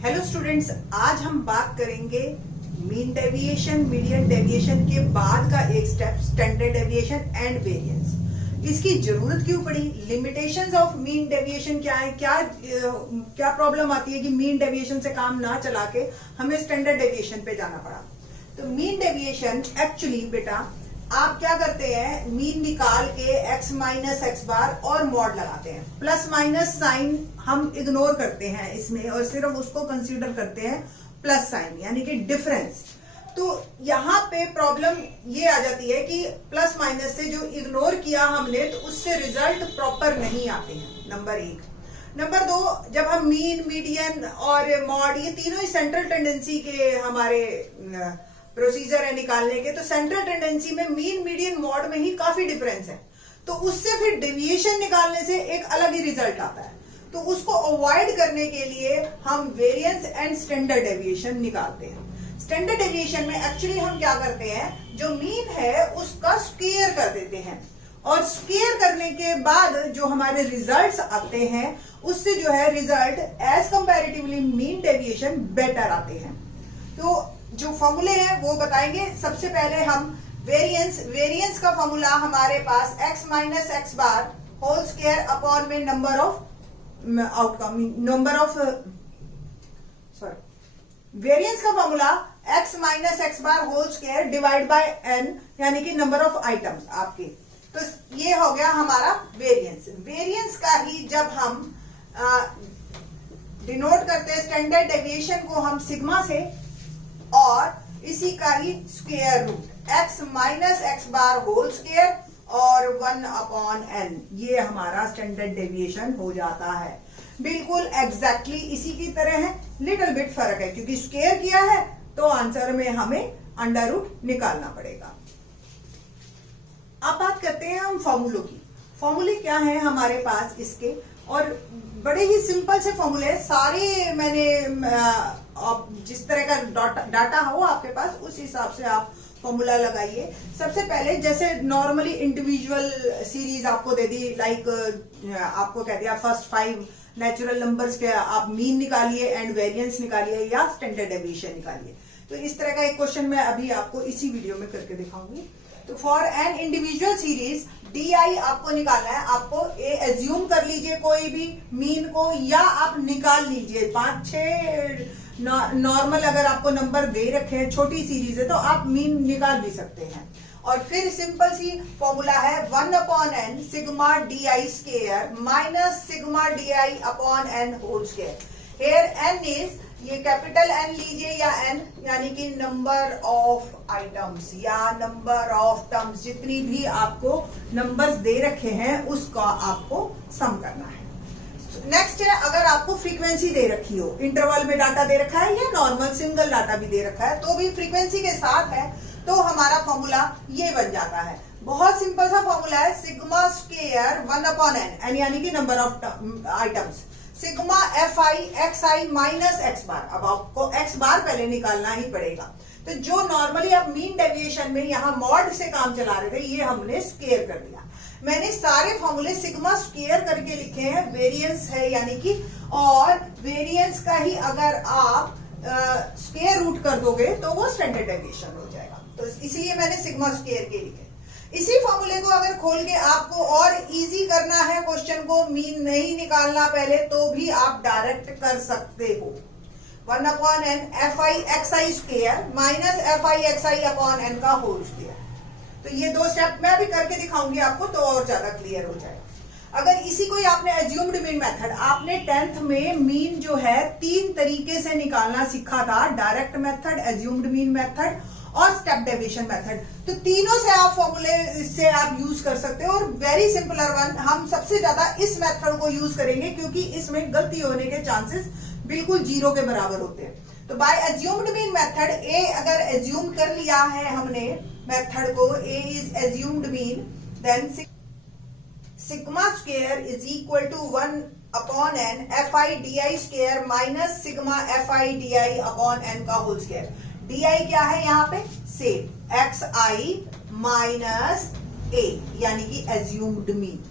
Hello students, आज हम बात करेंगे मीन डेविएशन, मीडियन डेविएशन के बाद का एक step standard deviation and variance. इसकी जरूरत क्यों पड़ी? लिमिटेशंस ऑफ मीन डेविएशन क्या है? क्या प्रॉब्लम आती है कि मीन डेविएशन से काम ना चला के हमें स्टैंडर्ड डेविएशन पे जाना पड़ा? तो मीन डेविएशन एक्चुअली बेटा आप क्या करते हैं, मीन निकाल के x माइनस एक्स बार और मॉड लगाते हैं। प्लस माइनस साइन हम इग्नोर करते हैं इसमें और सिर्फ उसको कंसीडर करते हैं प्लस साइन, यानी कि डिफरेंस। तो यहाँ पे प्रॉब्लम ये आ जाती है कि प्लस माइनस से जो इग्नोर किया हमने तो उससे रिजल्ट प्रॉपर नहीं आते हैं, नंबर एक। नंबर दो, जब हम मीन, मीडियन और मॉड ये तीनों ही सेंट्रल टेंडेंसी के हमारे प्रोसीजर है निकालने के, तो सेंट्रल टेंडेंसी में मीन, मीडियन, मॉड में ही काफी डिफरेंस है। तो उससे फिर डेविएशन निकालने से एक अलग ही रिजल्ट आता है। तो उसको अवॉइड करने के लिए हम वेरिएंस एंड स्टैंडर्ड डेविएशन निकालते हैं। स्टैंडर्ड डेविएशन में एक्चुअली हम क्या करते हैं, जो मीन है उसका स्क्वायर कर देते हैं और स्क्वायर करने के बाद जो हमारे रिजल्ट्स आते हैं उससे जो है result as comparatively mean deviation better आते हैं। तो जो फॉर्मूले हैं वो बताएंगे। सबसे पहले हम वेरिएंस का फॉर्मूला हमारे पास x minus X bar whole square upon में नंबर ऑफ वेरिएंस का formula x minus X bar whole square divide by n, यानी कि नंबर ऑफ आइटम्स आपके। तो ये हो गया हमारा वेरिएंस। वेरिएंस का ही जब हम डिनोट करते हैं स्टैंडर्ड डेविएशन को हम सिग्मा से, और इसी का ही square root x minus X bar whole square और 1 अपॉन n, ये हमारा स्टैंडर्ड डेविएशन हो जाता है। बिल्कुल एग्जैक्टली इसी की तरह है, लिटिल बिट फर्क है क्योंकि स्क्वायर किया है तो आंसर में हमें अंडर रूट निकालना पड़ेगा। अब बात करते हैं हम फॉर्मूलों की। फॉर्मूले क्या है हमारे पास इसके, और बड़े ही सिंपल से फॉर्मूले सारे मैंने जिस तरह का डाटा हो आपके पास उस हिसाब से आप फॉर्मूला लगाइए। सबसे पहले जैसे नॉर्मली इंडिविजुअल सीरीज आपको दे दी, लाइक आपको कह दिया फर्स्ट 5 नेचुरल नंबर्स के आप मीन निकालिए एंड वेरिएंस निकालिए या स्टैंडर्ड डेविएशन निकालिए। तो इस तरह का एक क्वेश्चन मैं अभी आपको इसी वीडियो में करके दिखाऊंगी। तो for an individual series D I आपको निकालना है। आपको एज्यूम कर लीजिए कोई भी मीन को, या आप निकाल लीजिए 5-6 नॉर्मल अगर आपको नंबर दे रखे हैं, छोटी सीरीज है तो आप मीन निकाल भी सकते हैं। और फिर सिंपल सी फॉर्मूला है 1 upon N sigma D I square minus sigma D I upon N whole square. Here N is, ये कैपिटल एन लीजिए या एन, यानी कि नंबर ऑफ आइटम्स या नंबर ऑफ टर्म्स, जितनी भी आपको नंबर्स दे रखे हैं उसका आपको सम करना है। नेक्स्ट है, अगर आपको फ्रीक्वेंसी दे रखी हो, इंटरवल में डाटा दे रखा है या नॉर्मल सिंगल डाटा भी दे रखा है तो भी फ्रीक्वेंसी के साथ है, तो हमारा फॉर्मूला ये बन जाता है। बहुत सिंपल सा फॉर्मूला है, सिग्मा स्क्वायर 1 अपॉन एन यानी कि number of items, sigma F I X I minus X bar. अब आपको एक्स बार पहले निकालना ही पड़ेगा। तो जो नॉर्मली आप मीन डेविएशन में यहाँ मॉड से काम चला रहे थे, ये हमने स्क्वायर कर दिया। मैंने सारे फॉर्मूले सिग्मा स्क्वायर करके लिखे हैं, वेरिएंस है यानी कि, और वेरिएंस का ही अगर आप स्क्वायर रूट कर दोगे तो वो स्टैंडर्ड डेविएशन हो जाएगा। तो इसलिए मैंने सिग्मा स्क्वायर के लिखे। इसी फॉर्मूले को अगर खोल के आपको और इजी करना है क्वेश्चन को, मीन नहीं निकालना पहले, तो भी आप डायरेक्ट कर सकते हो। 1 upon N F I X I square minus F I X I upon N का होल स्क्वायर। तो ये 2 स्टेप मैं अभी करके दिखाऊंगी आपको तो और ज्यादा क्लियर हो जाएगा। अगर इसी को ही आपने एज्यूम्ड मीन मेथड, आपने 10th में मीन जो है 3 तरीके से निकालना सीखा था, direct method, assumed mean method और स्टेप डेविएशन मेथड। तो तीनों से आप फॉर्मूले से आप यूज कर सकते हो, और वेरी सिंपलर वन हम सबसे ज्यादा इस मेथड को यूज करेंगे क्योंकि इसमें गलती होने के चांसेस बिल्कुल 0 के बराबर होते हैं। तो by assumed mean method, A अगर एज्यूम कर लिया है हमने मेथड को, A is assumed mean, then sigma square is equal to 1 upon N F I D I square minus sigma F I D I upon N का whole square. D I क्या है यहाँ पे, same X I minus A, यानी कि assumed mean.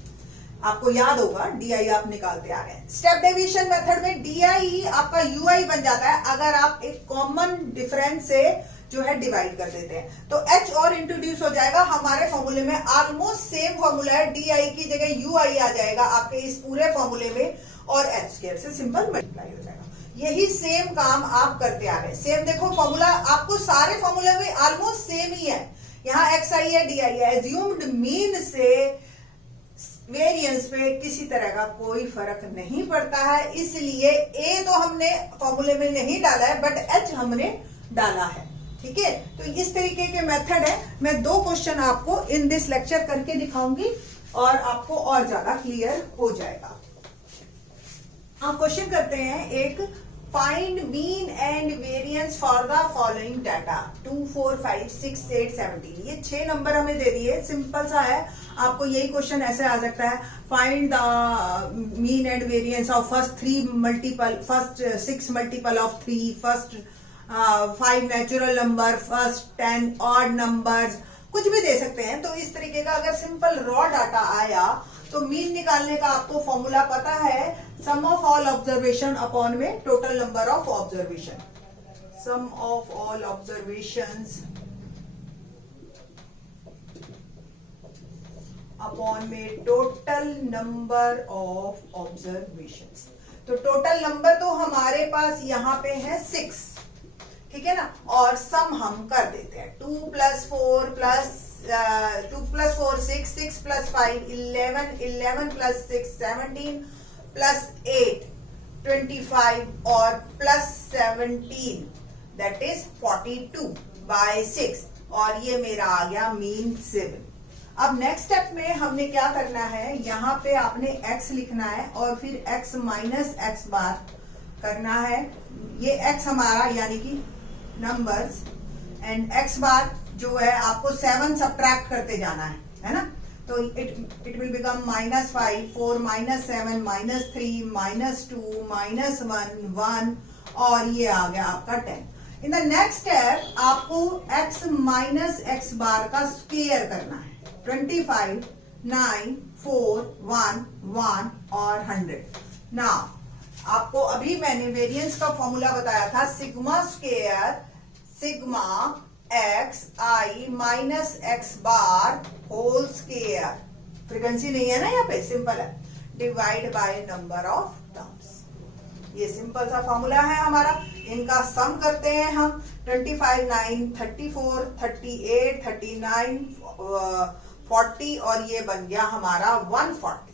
आपको याद होगा DI आप निकालते आ रहे हैं। स्टेप डेविएशन मेथड में DI आपका UI बन जाता है अगर आप एक कॉमन डिफरेंस से जो है डिवाइड कर देते हैं। तो H और इंट्रोड्यूस हो जाएगा हमारे फॉर्मूले में, ऑलमोस्ट सेम फॉर्मूला है, DI की जगह UI आ जाएगा आपके इस पूरे फॉर्मूले में और h स्क्वायर से सिंपल मल्टीप्लाई हो जाएगा। यही सेम काम आप करते आ रहे हैं। सेम देखो फॉर्मूला आपको सारे फॉर्मूले में ऑलमोस्ट सेम ही है। यहाँ xi है DI है, एज्यूम्ड मीन से वेरिएंस पे किसी तरह का कोई फर्क नहीं पड़ता है, इसलिए a तो हमने फॉर्मूले में नहीं डाला है बट h हमने डाला है। ठीक है, तो इस तरीके के मेथड है। मैं 2 क्वेश्चन आपको इन दिस लेक्चर करके दिखाऊंगी और आपको और ज्यादा क्लियर हो जाएगा। आप क्वेश्चन करते हैं एक, find mean and variance for the following data 2, 4, 5, 6, 8, 17। ये 6 नंबर हमें दे दिए, सिंपल सा है। आपको यही क्वेश्चन ऐसे आ सकता है, find the mean and variance of first 6 multiple of 3, first 5 natural number, first 10 odd numbers, कुछ भी दे सकते हैं। तो इस तरीके का अगर सिंपल रॉ डाटा आया तो मीन निकालने का आपको फॉर्मूला पता है, sum of all observation upon में total number of observation, sum of all observations upon में टोटल नंबर ऑफ ऑब्जर्वेशंस। तो टोटल नंबर तो हमारे पास यहाँ पे है 6, ठीक है ना, और सम हम कर देते हैं 2 + 4 + 6, 6 + 5 11, 11 + 6 17 + 8 25 और +17 दैट इज 42/6 और ये मेरा आ गया मीन 7। अब नेक्स्ट स्टेप में हमने क्या करना है, यहाँ पे आपने x लिखना है और फिर x माइनस x बार करना है। ये x हमारा यानी कि नंबर्स एंड x बार जो है आपको 7 सब्ट्रैक्ट करते जाना है ना। तो इट विल बिकम -5, 4 -7 -3 -2 -1 1 और ये आ गया आपका 10। इन द नेक्स्ट स्टेप आपको x माइनस x बार का स्क्वायर करना है, 25 9 4 1 1 और 100। नाउ आपको अभी मैंने वेरिएंस का फॉर्मूला बताया था, sigma square sigma x i minus x bar whole square, frequency नहीं है ना यहाँ पे, सिंपल है, divide by number of terms. ये सिंपल सा फॉर्मूला है हमारा। इनका सम करते हैं हम, 25 9 34 38 39 40 और ये बन गया हमारा 140।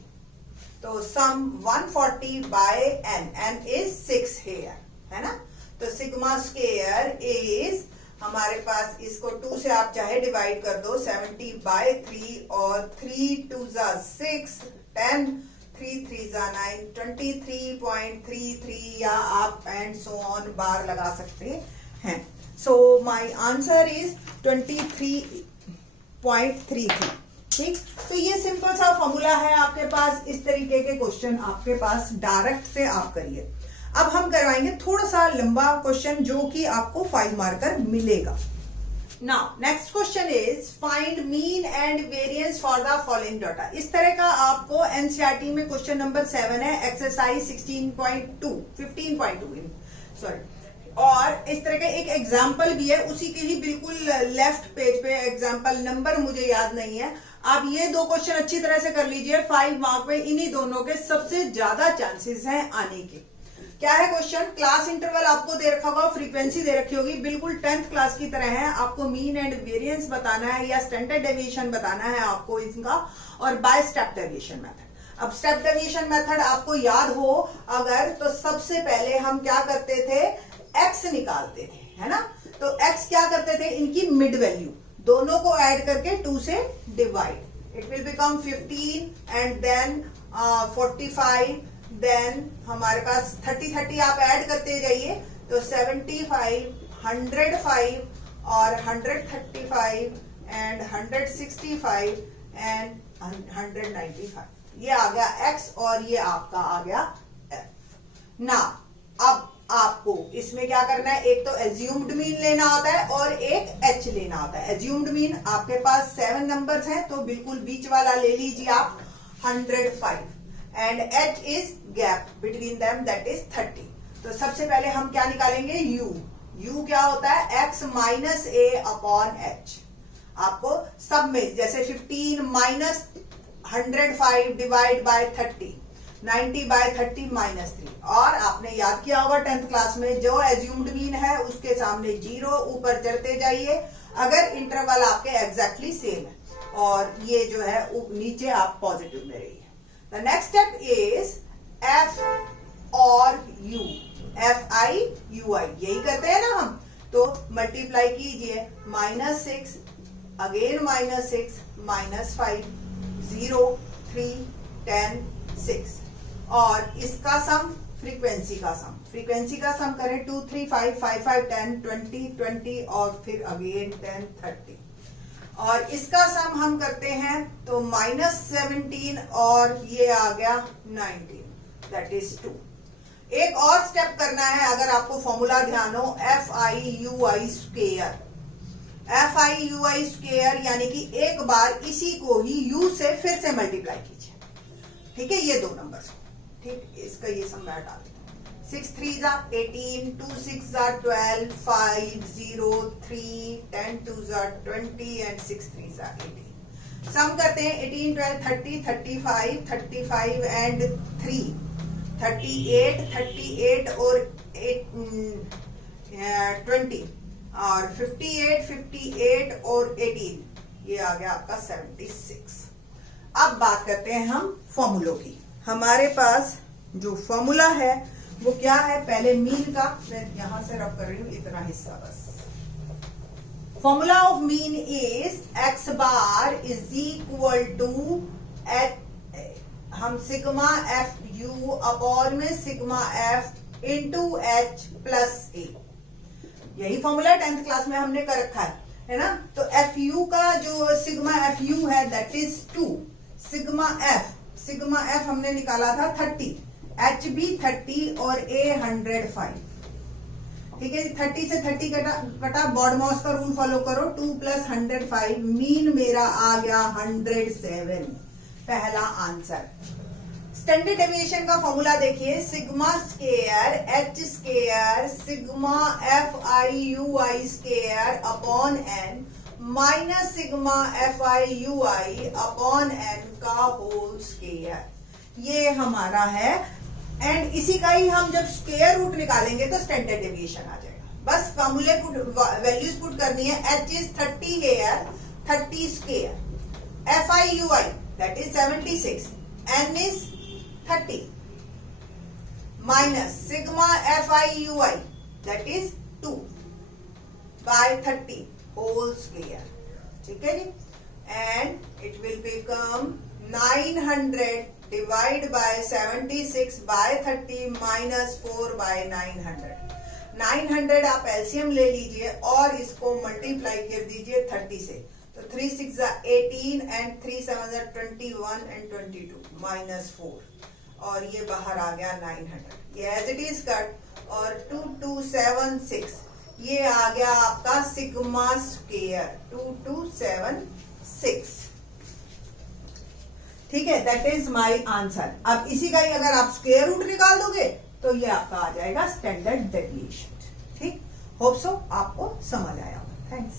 तो सम 140/n इज 6 हेयर, है ना। तो सिग्मा स्क्वायर इज हमारे पास, इसको 2 से आप चाहे डिवाइड कर दो, 70/3 और 3 2 6 10 3 3 9 23.33 या आप एंड सो ऑन बार लगा सकते हैं। So my answer is 23.33। ठीक, तो ये सिंपल सा फॉर्मूला है आपके पास। इस तरीके के क्वेश्चन आपके पास डायरेक्ट से आप करिए। अब हम करवाएंगे थोड़ा सा लंबा क्वेश्चन जो कि आपको 5 मार्कर मिलेगा। Now next question is find mean and variance for the following data. इस तरह का आपको एनसीईआरटी में क्वेश्चन नंबर 7 है, एक्सरसाइज 15.2 सॉरी, और इस तरह का एक एग्जाम्पल भी है, उसी के ही बिल्कुल लेफ्ट पेज पे एग्जाम्पल नंबर मुझे याद नहीं है। आप ये 2 क्वेश्चन अच्छी तरह से कर लीजिए, 5 मार्क में इन्हीं दोनों के सबसे ज्यादा चांसेस हैं आने के। क्या है क्वेश्चन, क्लास इंटरवल आपको दे रखा होगा, फ्रीक्वेंसी दे रखी होगी, बिल्कुल 10th क्लास की तरह है। आपको मीन एंड वेरिएंस बताना है या स्टैंडर्ड डेविएशन बताना है आपको इनका, और बाय स्टेप डेविएशन मेथड। अब स्टेप डेविएशन मेथड आपको याद हो अगर, तो सबसे पहले हम क्या करते थे, x निकालते थे, है ना। तो x क्या करते थे, इनकी मिड वैल्यू दोनों को ऐड करके 2 से divide, it will become 15 and then 45, then हमारे पास 30 आप ऐड करते जाइए, तो 75 105 और 135 एंड 165 एंड 195। ये आ गया x और ये आपका आ गया f। ना अब आपको इसमें क्या करना है, एक तो एज्यूम्ड मीन लेना होता है और एक h लेना होता है। एज्यूम्ड मीन आपके पास 7 नंबर्स हैं, तो बिल्कुल बीच वाला ले लीजिए आप, 105 and h is gap between them, that is 30. तो सबसे पहले हम क्या निकालेंगे, u क्या होता है, x minus a upon h. आपको सब में जैसे 15 minus 105 divide by 30, 90 by 30 minus 3. और आपने याद किया होगा 10th क्लास में, जो एज्यूम्ड मीन है उसके सामने 0, ऊपर चढ़ते जाइए अगर इंटरवल आपके एग्जैक्टली सेम है, और ये जो है नीचे आप पॉजिटिव में रहिए. The next step is f और u, fi ui, यही करते हैं ना हम. तो मल्टीप्लाई कीजिए, -6 अगेन -6 -5 0 3 10 6, और इसका सम फ्रीक्वेंसी का सम करें 2 3 5 5 5 10 20 20 और फिर अगेन 10 30, और इसका सम हम करते हैं तो -17 और ये आ गया 19, दैट इज 2. एक और स्टेप करना है, अगर आपको फॉर्मूला ध्यान हो, FIUI स्क्वेयर, यानी कि एक बार इसी को ही u से फिर से मल्टीप्लाई कीजिए. ठीक है, ये 2 नंबर्स, ठीक, इसका ये सम मैं डाल देता हूं. 6 3 जा 18, 2 6 जा 12, 5 0 3 10 2 जा 20 एंड 6 3 जा 18. सम करते हैं 18 12 30 35 35 एंड 3 38 और 20 और 58 और 18, ये आ गया आपका 76. अब बात करते हैं हम फॉर्मूलों की. हमारे पास जो फॉर्मूला है वो क्या है, पहले मीन का, मैं यहां से रब कर रही हूं इतना हिस्सा बस. Formula of mean is x bar is equal to, हम सिग्मा एफ यू अपॉन में sigma F into H plus A. यही फॉर्मूला 10th क्लास में हमने कर रखा है ना. तो एफ यू का जो सिग्मा एफ यू है दैट इज 2. सिग्मा एफ हमने निकाला था 30, एच भी 30 और ए 105. ठीक है, 30 से 30 कटा, बॉडमॉस का रूल फॉलो करो, 2 + 105, मीन मेरा आ गया 107. पहला आंसर. स्टैंडर्ड डेविएशन का फॉर्मूला देखिए, sigma square H square sigma F I U I square upon N minus sigma F I U I upon N का होल स्क्वायर. ये हमारा है, एंड इसी का ही हम जब स्क्वायर रूट निकालेंगे तो स्टैंडर्ड डेविएशन आ जाएगा. बस फॉर्मूले वैल्यूज पुट करनी है. H is 30 here, 30 square, F I U I that is 76, N is 30 minus sigma F I U I that is 2 by 30 whole square. ठीक है जी, and it will become 900 divide by 76 by 30 minus 4 by 900. 900 आप LCM ले लीजिए और इसको multiply कर दीजिए 30 से, तो 3 6 18 एंड 3 7 21 एंड 22 माइनस 4, और ये बाहर आ गया 900. ये एज इट इज कट, और 2276 ये आ गया आपका सिग्मा स्क्वायर 2276. ठीक है, दैट इज माय आंसर. अब इसी का ही अगर आप स्क्वायर रूट निकाल दोगे तो ये आपका आ जाएगा स्टैंडर्ड डेविएशन. ठीक, होप सो आपको समझ आया होगा. थैंक्स.